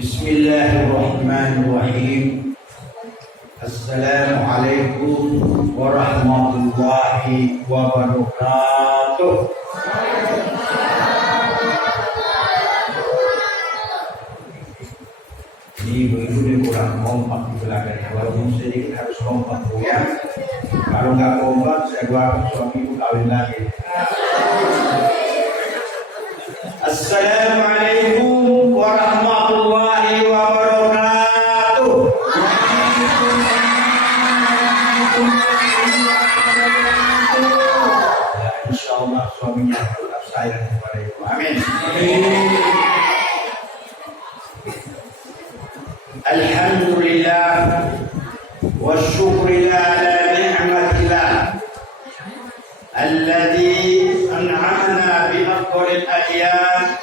Bismillahirrahmanirrahim. Assalamualaikum warahmatullahi wabarakatuh. Ini ibu ini kurang kompak di belakangnya. Walaupun sedikit harus kompak ya. Kalau nggak kompak, saya doakan suami ibu kawin lagi. Assalamualaikum warahmatullahi wabarakatuh. Insyaallah suaminya tetap sayang kepada ibu. Amin. Alhamdulillah wa syukurillah ala ni'matillah alladhi an'amana bi afdalil adyan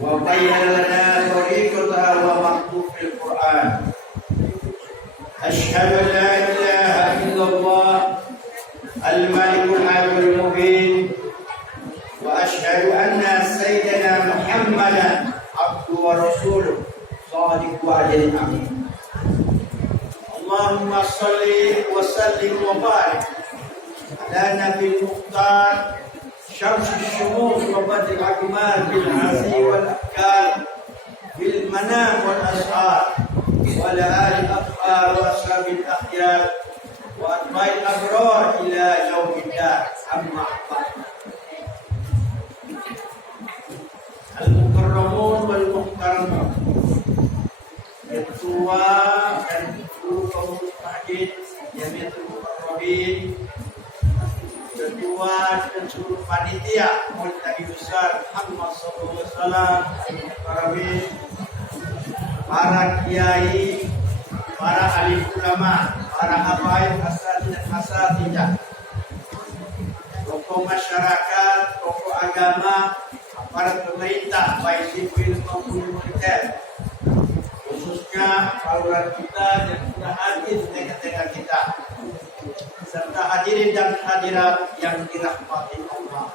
wa bayyana lana tariqataha wa maktubul Qur'an. Asyhadu an la ilaha illallah al-malikul haqqul mubin wa asyhadu anna sayyidina Muhammadan abduhu wa rasuluh صادق وعد الأمين. اللهم صل وسلم وبارك على نبي المختار شمس الشموس وبدر الأكمال بالعزي والأفكار بالمنام والأسرار وعلى آل الأطهار وأصحاب الأخيار وأتباع الأبرار إلى يوم الدار. أما بعد. المكرمون والمحترمون, ketua dan seluruh pengurus masjid Jamiatul Mukarramin, ketua dan seluruh panitia Maulid Nabi besar Muhammad SAW, para kiai, para alim ulama, para habaib asatidz dan asatidzah, tokoh masyarakat, tokoh agama, aparat pemerintah baik sipil maupun militer, khususnya saudara kita yang sudah hadir di tengah-tengah kita, serta hadirin dan hadirat yang dirahmati Allah.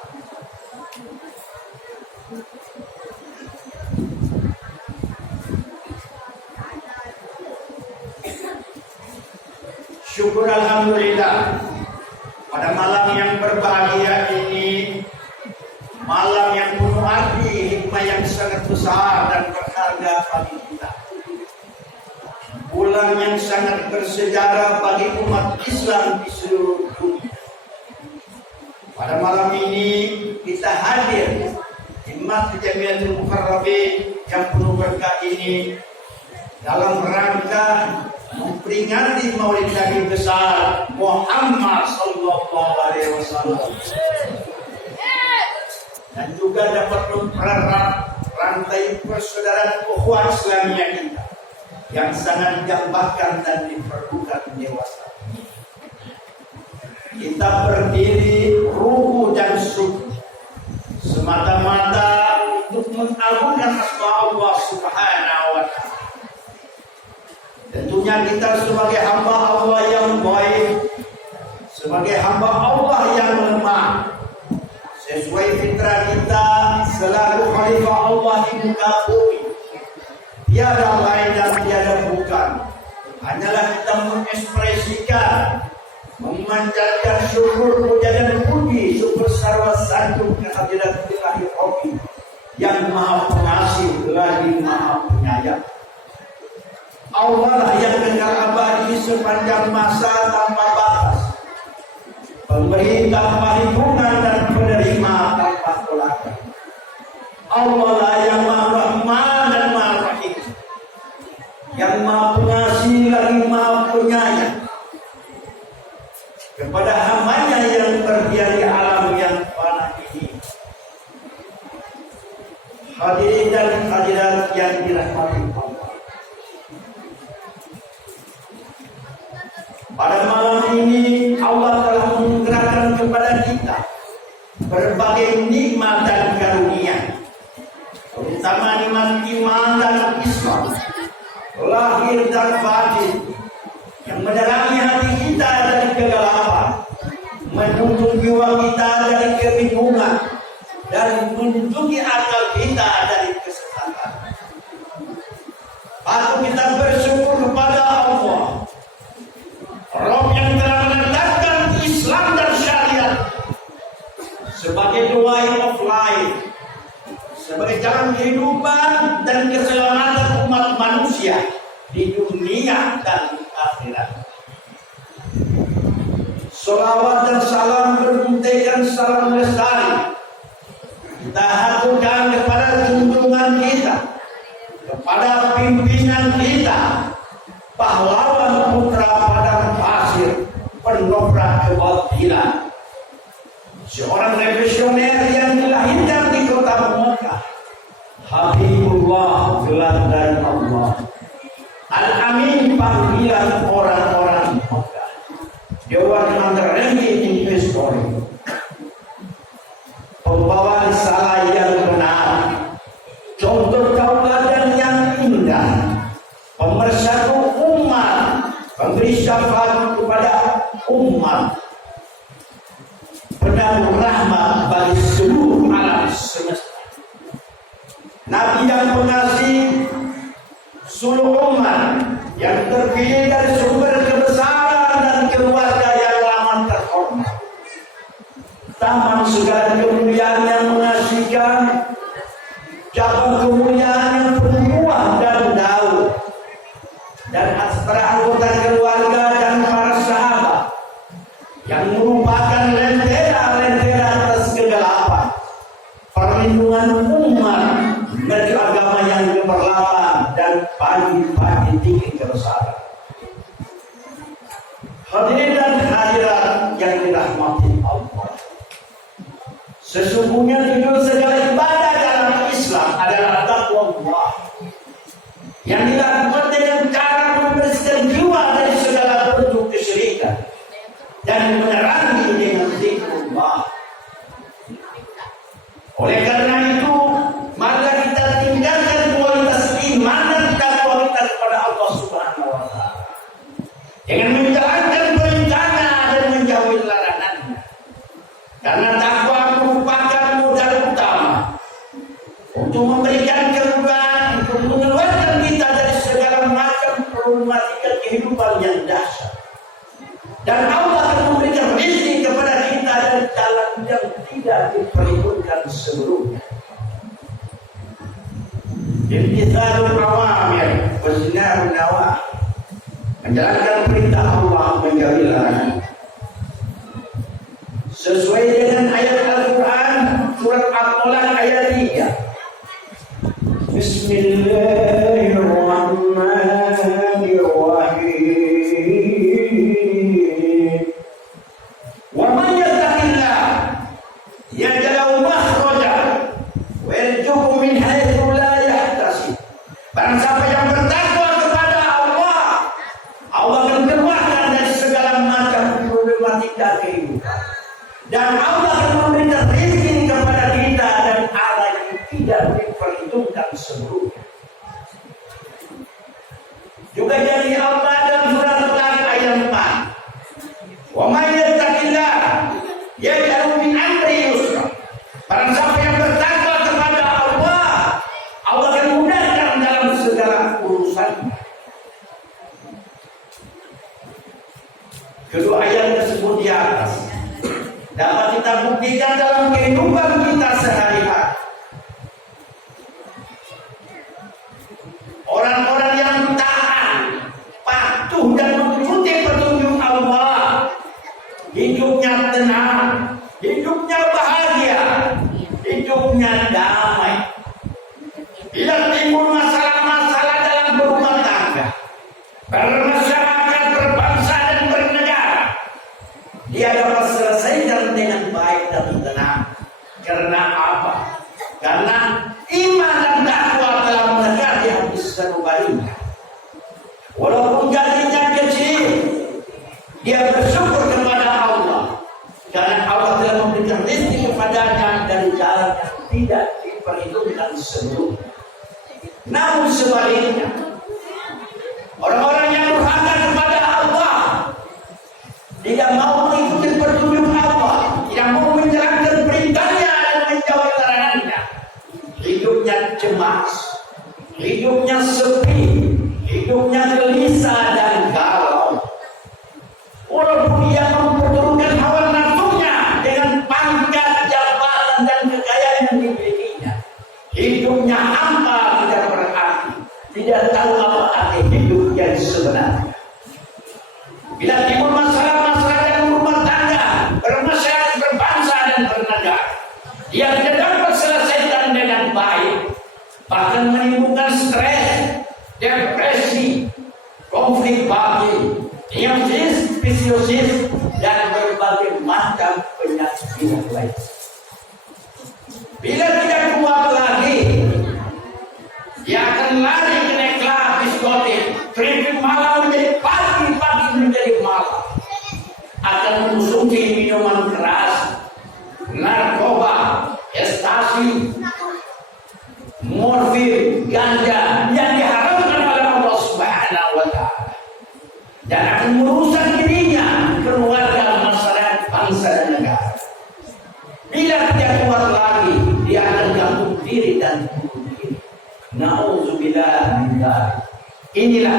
Syukur alhamdulillah, pada malam yang berbahagia ini, malam yang penuh arti hikmah yang sangat besar dan berharga bagi kita, bulan yang sangat bersejarah bagi umat Islam di seluruh dunia. Pada malam ini kita hadir di Masjid Jamiatul Mukarramin yang penuh berkah ini dalam rangka memperingati Maulid Nabi besar Muhammad sallallahu alaihi wasallam, dan juga dapat mempererat rantai persaudaraan ukhuwah Islamiyah kita yang sangat dijambakan dan diperlukan dewasa. Kita berdiri ruku dan sujud semata-mata untuk mengagungkan asma Allah Subhanahu wa ta'ala. Tentunya kita sebagai hamba Allah yang baik, sebagai hamba Allah yang lemah, sesuai fitrah kita selaku khalifah Allah di muka bumi, tiada lain dan tiada bukan, hanyalah kita mengekspresikan, memanjatkan syukur, puja dan puji, syukur sarwa sanjung kehadirat Ilahi Rabbi yang maha pengasih lagi maha penyayang. Allah lah yang kekal abadi sepanjang masa tanpa batas, pemberi tanpa hitungan dan penerima tanpa tolakan. Allah lah yang maha rahman dan maha rahim, yang maha pengasih lagi maha penyayang kepada hambanya yang terbiar di alam yang fana ini. Hadirin dan hadirat yang dirahmati Allah, pada malam ini Allah telah menggerakkan kepada kita berbagai nikmat dan karunia, terutama nikmat iman dan Islam, lahir dan batin, yang menerangi hati kita dari kegelapan, menuntun jiwa kita dari kebingungan dan menunjuki akal kita dari kesesatan. Patut kita bersyukur kepada Allah, Rabb yang telah menetapkan Islam dan syariat sebagai the way of life, sebagai jalan kehidupan dan keselamatan umat manusia di dunia dan di akhirat. Salawat dan salam berbuntekan salam lestari kita haturkan kepada junjungan kita, kepada pimpinan kita, pahlawan putra padang pasir, pendobrak kebatilan, seorang revolusioner yang dilahirkan di kota Mekah, Habibullah gelar dari Allah, Al-Amin panggilan orang-orang Mekah, Dewan Mandarin investor, pembawa risalah yang benar, contoh tauladan yang indah, pemersatu umat, pemberi syafaat kepada umat, penabuh rahmat bagi seluruh alam semesta, Nabi yang pengasih seluruh umat, yang terpilih dari sumber kebesaran dan keluarga yang amat terhormat, taman segala kemuliaan yang mengasihkan, cabang kemuliaan yang penuh buah dan daun, dan para anggota keluarga dan para sahabat yang merupakan lentera-lentera atas kegelapan, perlindungan umat dari agama yang gemerlapang dan pagi-pagi tinggi kebesaran. Hadirin dan hadirat yang dirahmati Allah, sesungguhnya judul segala ibadah dalam Islam adalah takwa Allah, yang dilakukan dengan cara membersihkan jiwa dari segala bentuk kesyirikan dan menerangi dengan zikrullah. Oleh karena itu, maka kita tinggalkan kualitas iman dan takwa kita kepada Allah Subhanahu wa Ta'ala dengan menjalankan perintahnya dan menjauhi larangannya, karena takwa merupakan modal utama untuk memberikan kemudahan, untuk mengeluarkan kita dari segala macam problematika kehidupan yang dahsyat, dan Allah akan memberikan rezeki kepada kita dari jalan yang tidak diperhitungkan sebelumnya. Imtithalul awamir wa ijtinabun nawahi, menjalankan perintah Allah, menjauhi larangan, sesuai dengan ayat Al-Quran surat At-Talaq ayat 3. Bismillahirrahmanirrahim. Wa man yattaqillah yaj'al lahu makhrajan wa yarzuqhu min haitsu la yahtasib. Barang siapa yang bertakwa kepada Allah, Allah akan keluarkan dari segala macam problematika kehidupan, dan Allah akan memberikan rezeki kepada kita dan arah yang tidak diperhitungkan sebelumnya. Juga janji Allah dalam surat Al-Talaq ayat 4. Wa may yattaqillah yaj'al min amri yusra. Barang siapa yang bertakwa kepada Allah, Allah akan mudahkan dalam segala urusannya. Kedua ayat tersebut di atas dapat kita buktikan dalam kehidupan kita sehari-hari. Orang-orang yang taat, patuh dan mengikuti petunjuk Allah, hidupnya tenang, hidupnya bahagia, hidupnya damai. Bila timbul masalah-masalah dalam berumah tangga, bermasyarakat, berbangsa dan bernegara, dia dapat selesaikan dengan baik dan tenang. Karena apa? Karena iman dan takwa telah melekat di hati sanubarinya. Walaupun gajinya kecil, dia bersyukur kepada Allah, karena Allah telah memberikan rezeki kepadanya dari jalan yang tidak diperhitungkan sebelumnya. Namun sebaliknya, orang-orang yang durhaka kepada Allah, tidak mau mengikuti petunjuk Allah, hidupnya sepi, hidupnya gelisah dan galau. Walaupun dia memperturutkan hawa nafsunya dengan pangkat, jabatan dan kekayaan yang dimilikinya, hidupnya hampa, tidak berarti, tidak tahu apa arti hidup yang sebenarnya. Bila timbul masalah-masalah dalam rumah tangga, bermasyarakat, berbangsa dan bernegara, dia tidak dapat selesaikan dengan baik, bahkan menimbulkan stres, depresi, konflik batin, psikosis, psikosis, dan berbagai macam penyakit lain. Bila tidak kuat lagi, dia akan lari ke neklar, diskotik, keripik malam menjadi pagi, pagi menjadi malam, akan mengonsumsi minuman keras, narkoba, ekstasi, morfin, ganja yang diharamkan oleh Allah Subhanahu wa Ta'ala, dan akan merusak dirinya, keluarga, masyarakat, bangsa dan negara. Bila tidak kuat lagi, dia akan gantung diri dan bunuh diri. Na'udzubillah min dzalik. Inilah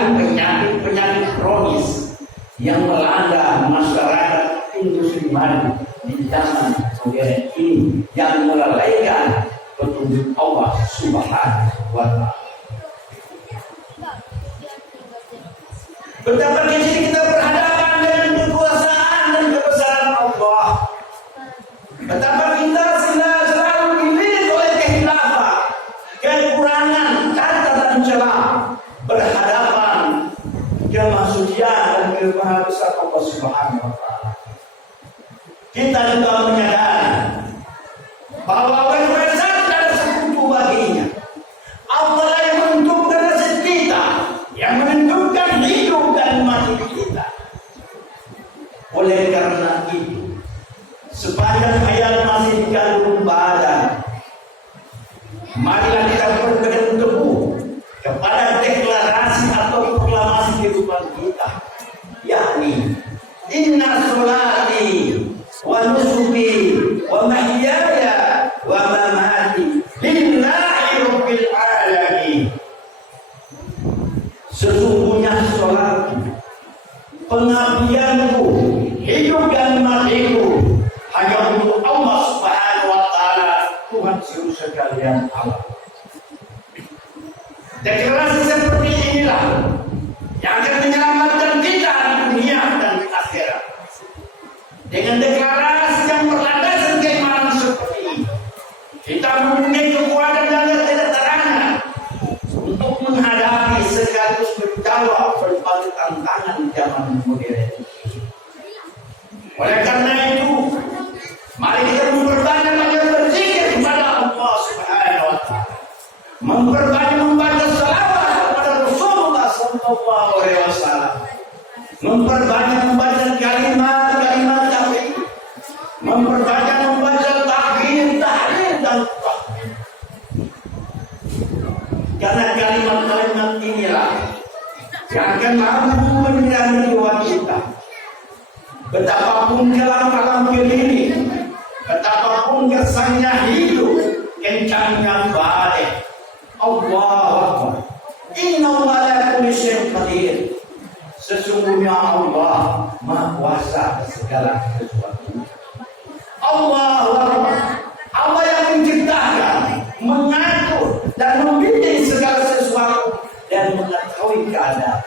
penyakit kronis yang melanda masyarakat industri madu di zaman modern ini, yang melalaikan petunjuk Allah Subhanahu wa Ta'ala. Betapa kita berhadapan dengan kekuasaan dan kebesaran Allah. Betapa kita selalu dililit oleh kehilafan, kekurangan, catatan celah, berhadapan kemasucian dan kemahabesar Allah Subhanahu wa Ta'ala. Kita juga menyadari bahwa berdosa tidak ada sekutu baginya. Allah yang menentukan nasib kita, yang menentukan hidup dan mati kita. Oleh karena itu, sepanjang hayat masih di kandung badan, marilah kita berpegang teguh kepada deklarasi atau proklamasi kehidupan kita, yakni inna sholati wa nusuki wa mahyaya wa mamati lillahi rabbil alamin. Sesungguhnya sholatku, pengabdianku, hidup dan matiku hanya untuk Allah Subhanahu wa Ta'ala, Tuhan seluruh sekalian alam. Deklarasi seperti inilah yang akan menyelamatkan kita di dunia dan di akhirat. Dengan deklarasi yang berlandaskan keimanan seperti ini, kita mempunyai kekuatan dan keterangan untuk menghadapi sekaligus menjawab berbagai tantangan zaman modern. Oleh karena itu, mari kita memperbanyak berzikir kepada Allah Subhanahu wa Ta'ala, memperbanyak membaca salawat kepada Rasulullah Sallallahu Alaihi Wasallam, memperbanyak membaca kalimat-kalimat tauhid, memperbanyak membaca takbir, tahlil dan tahmid. Karena kalimat-kalimat inilah yang akan mampu menjadi jiwa kita. Betapapun kelam-kelam keliling, betapapun gersangnya hidup, kencangnya badai, Allahu Akbar. Inna Allah la kulli syai'in qadir. Sesungguhnya Allah Maha Kuasa segala sesuatu. Allahu Akbar. Allah yang menciptakan, mengatur dan membimbing segala sesuatu dan mengetahui keadaan.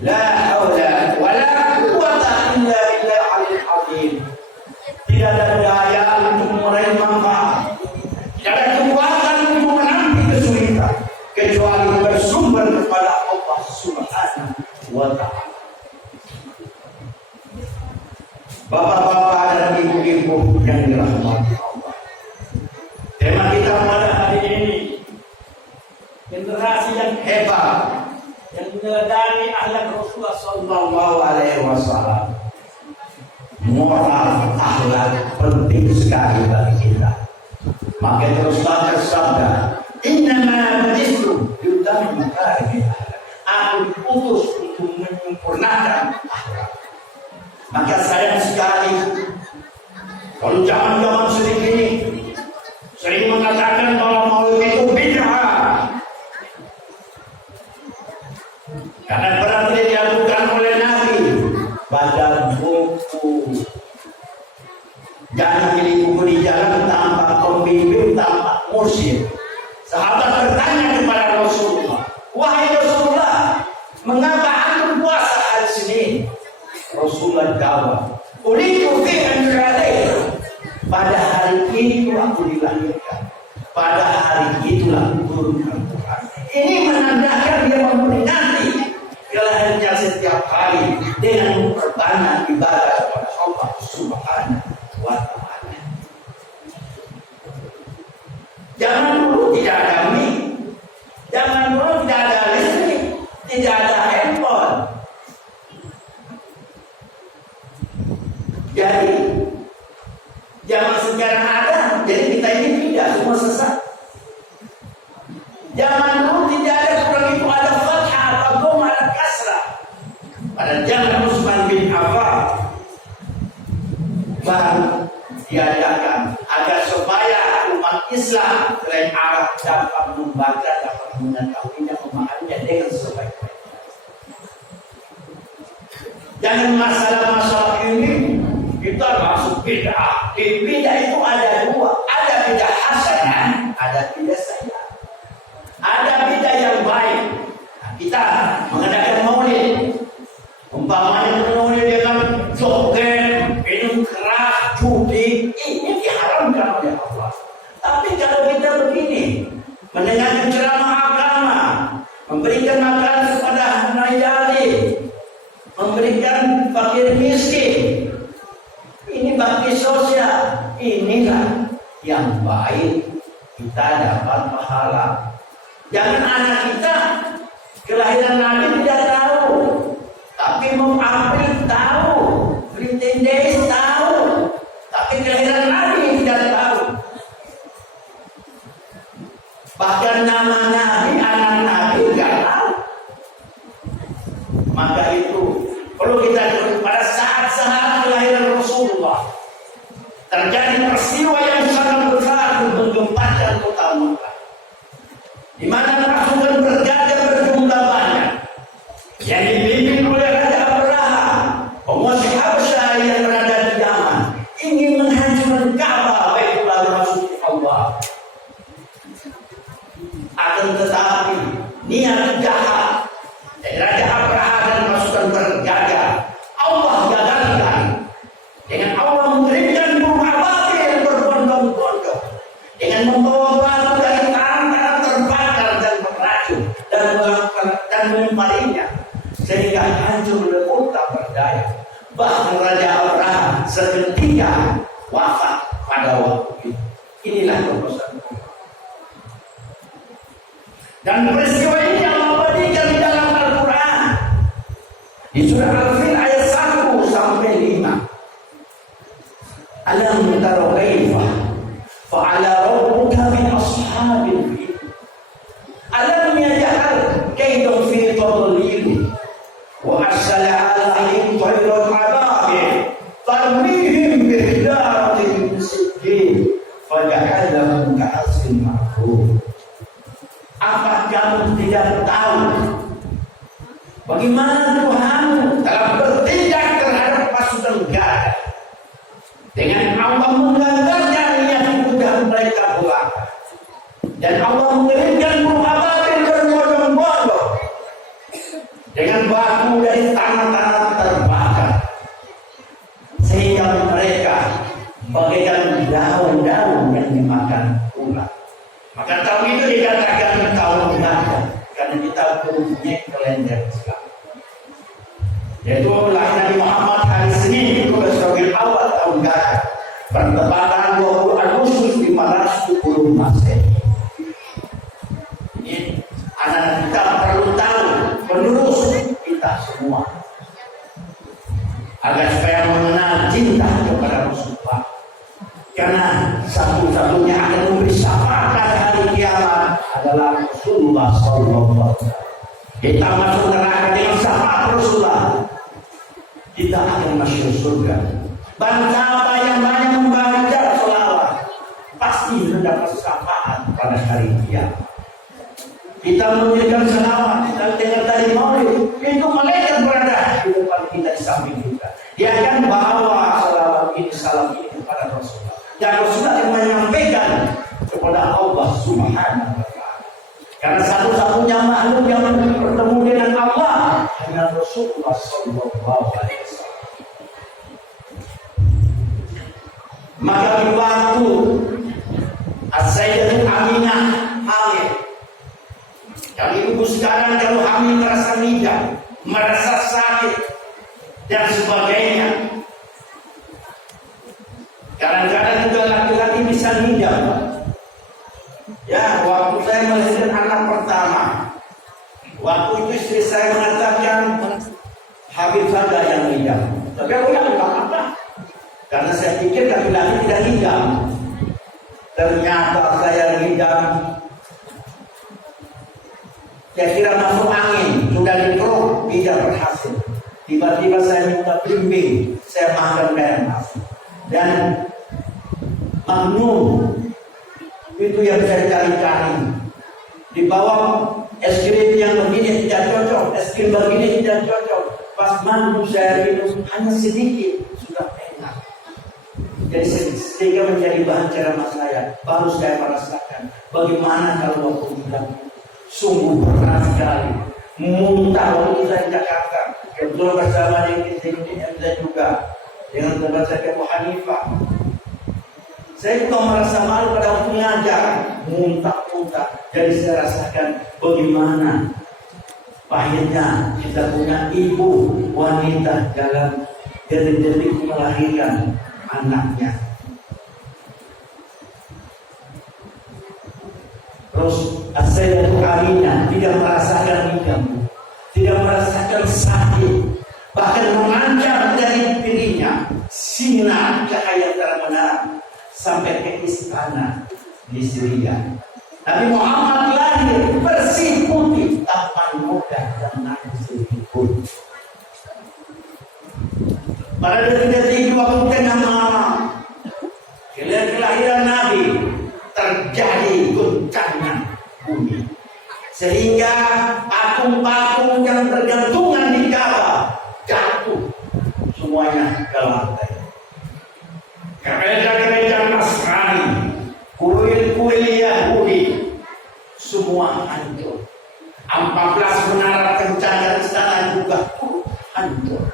La haula wa la quwwata illa billahi al-'aliyyil 'azim. Tidak ada daya untuk meraih manfaat, tidak ada kekuatan untuk menangani kesulitan kecuali bersumber kepada Allah Subhanahu wa Ta'ala. Bapak-bapak dan ibu-ibu yang dirahmati Allah, tema kita pada hari ini generasi yang hebat, yang meneladani akhlak Rasulullah Sallallahu Alaihi Wasallam. Moral akhlak penting sekali bagi kita. Maka Rasulullah bersabda, "Innama bu'istu liutammima makarimil akhlak." Aku diutus untuk menyempurnakan akhlak. Maka sayang sekali kalau zaman-zaman sedikit ini sering mengatakan bahwa maulid itu bid'ah. buku. Jangan pilih buku di jalan tanpa pembimbing, tanpa mursyid. Sahabat bertanya kepada Rasulullah, wahai Rasulullah, mengapa antum puasa hari Senin? Rasulullah jawab, uliku fi an-nuralaih. Pada hari itu aku dilahirkan. Pada hari itulah turunkan Quran. Ini menandakan dia memperingati kelahirannya setiap hari dengan memperbanyak ibadah kepada Allah Subhanahu wa ta'ala. Zaman dulu tidak ada mie, zaman dulu tidak ada listrik, tidak ada handphone. Jadi zaman sekarang ada, jadi kita ini tidak semua sesat. Zaman dulu tidak ada, kurang itu ada fathah, ada dhamma, ada kasrah. Pada zaman Utsman bin Affan baru diadakan agar supaya umat Islam selain Arab dapat membaca, dapat mengetahuinya, memahaminya dengan sebaik-baiknya. Jangan masalah-masalah ini kita masuk bid'ah. Di bid'ah itu ada dua, ada bid'ah hasanah, ada bid'ah sayyi'ah. Ada bid'ah yang baik. Nah, kita mengadakan maulid, umpamanya maulid dengan joget, minum keras, judi, ini diharamkan oleh Allah. Tapi kalau kita begini, mendengar ceramah agama, memberikan makanan kepada anak yatim, memberikan fakir miskin, ini bakti sosial, inilah yang baik, kita dapat pahala. Jangan anak kita kelahiran Nabi tidak tahu, tapi April tahu, Britain Days tahu, tapi kelahiran Nabi tidak tahu. Bahkan nama Nabi, anak Nabi tidak tahu. Maka itu perlu kita pada saat-saat kelahiran Rasulullah terjadi peristiwa yang sangat besar menggemparkan kota Mekah, di mana pasukan bergajah berjumlah banyak yang dipimpin oleh Raja Abraha, penguasa Habsyah yang berada di Yaman, ingin menghancurkan Ka'bah, Baitullah Rasul Allah. Akan tetapi niat jahat dari Raja Abraha dan pasukan bergajah Allah gagalkan dengan Allah mengirimkan burung ababil berbondong-bondong dengan membawa batu dari tanah terbakar dan beracun dan melemparinya sehingga hancur lebur tak berdaya. Bahkan Raja Abraha seketika wafat pada waktu itu. Inilah kebesaran Allah. Dan peristiwa ini Allah berikan di dalam Al-Quran di surah Al-Fil ayat 1 sampai 5. Alam tara kaifa fa'ala rabbuka min ashabil fil. Alam yaj'al kaydahum fi tadlil wa arsala 'alaihim tayran ababil tarmihim bi hijaratin min sijil faja'alahum ka'asfin ma'kul. Apa kamu tidak tahu bagaimana Tuhan telah bertindak terhadap pasukan gajah dengan Allah menggagalkan niat mudah mereka belaka, dan Allah mengirimkan burung ababil berbondong-bondong dengan batu dari tanah-tanah terbakar sehingga mereka bagaikan daun-daun yang dimakan ular. Maka tahun itu dikatakan tahun gajah karena kita punya kalender Islam. Yaitu lahir Nabi Muhammad hari Senin itu sebagai awal tahun gajah. Bertepatan 20 Agustus 510 Masehi. Ini anak kita perlu tahu, penerus kita semua, agar supaya mengenal cinta kepada Rasulullah. Karena satu-satunya akan memberi syafaat pada hari kiamat adalah Rasulullah SAW. Kita masuk neraka dengan syafaat Rasulullah, kita akan masuk surga. Bangsa apa yang banyak membaca selawat pasti mendapat syafaat pada hari kiamat. Kita memberikan selawat, kita dengar dari maulid, itu malaikat berada di depan kita, di samping kita. Dia akan bawa dan Rasulullah yang menyampaikan kepada Allah Subhanahu wa Ta'ala. Karena satu-satunya makhluk yang bertemu dengan Allah hanya Rasulullah Sallallahu Alaihi Wasallam. Maka di waktu As-Sayyidah Aminah hamil, yang ibu sekarang kalau hamil merasa ngidam, merasa sakit dan sebagainya. Kadang-kadang juga laki-laki bisa ngidam. Ya, waktu saya melahirkan anak pertama, waktu itu istri saya mengatakan habis saja yang ngidam. Tapi aku yang enggak apa, karena saya pikir laki-laki tidak ngidam. Ternyata saya ngidam. Saya kira masuk angin, sudah dikeruk, tidak berhasil. Tiba-tiba saya minta bimbing, saya makan beras dan magnum. Itu yang saya cari-cari. Di bawah es krim yang begini tidak cocok, es krim begini tidak cocok. Pas mandu saya minum hanya sedikit, sudah enak. Jadi sehingga menjadi bahan ceramah saya. Baru saya merasakan bagaimana kalau waktu bilang sungguh berat sekali. Muntah waktu saya di Jakarta. Kebetulan bersama dengan saya juga dengan teman saya Abu Hanifah. Saya juga merasa malu pada waktu mengajar, muntah-muntah. Jadi saya rasakan bagaimana pahitnya kita punya ibu wanita dalam detik-detik melahirkan anaknya. Terus As-Sayyidah Aminah tidak merasakan hidam, tidak merasakan sakit, bahkan memancar dari dirinya sinar cahaya terang-benderang sampai ke istana di Syria. Nabi Muhammad lahir bersih putih, tampan muda dan najis pun. Pada detik-detik waktu tengah malam, kelahiran Nabi, terjadi goncangan bumi, sehingga patung-patung yang tergantungan di Ka'bah jatuh semuanya ke lantai. Gereja-gereja Nasrani, kuil-kuil Yahudi, semua hancur. 14 menara pencahayaan istana juga hancur.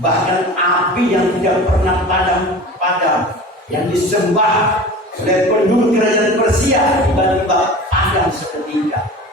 Bahkan api yang tidak pernah padam, yang disembah oleh penduduk kerajaan Persia tiba-tiba padam seketika.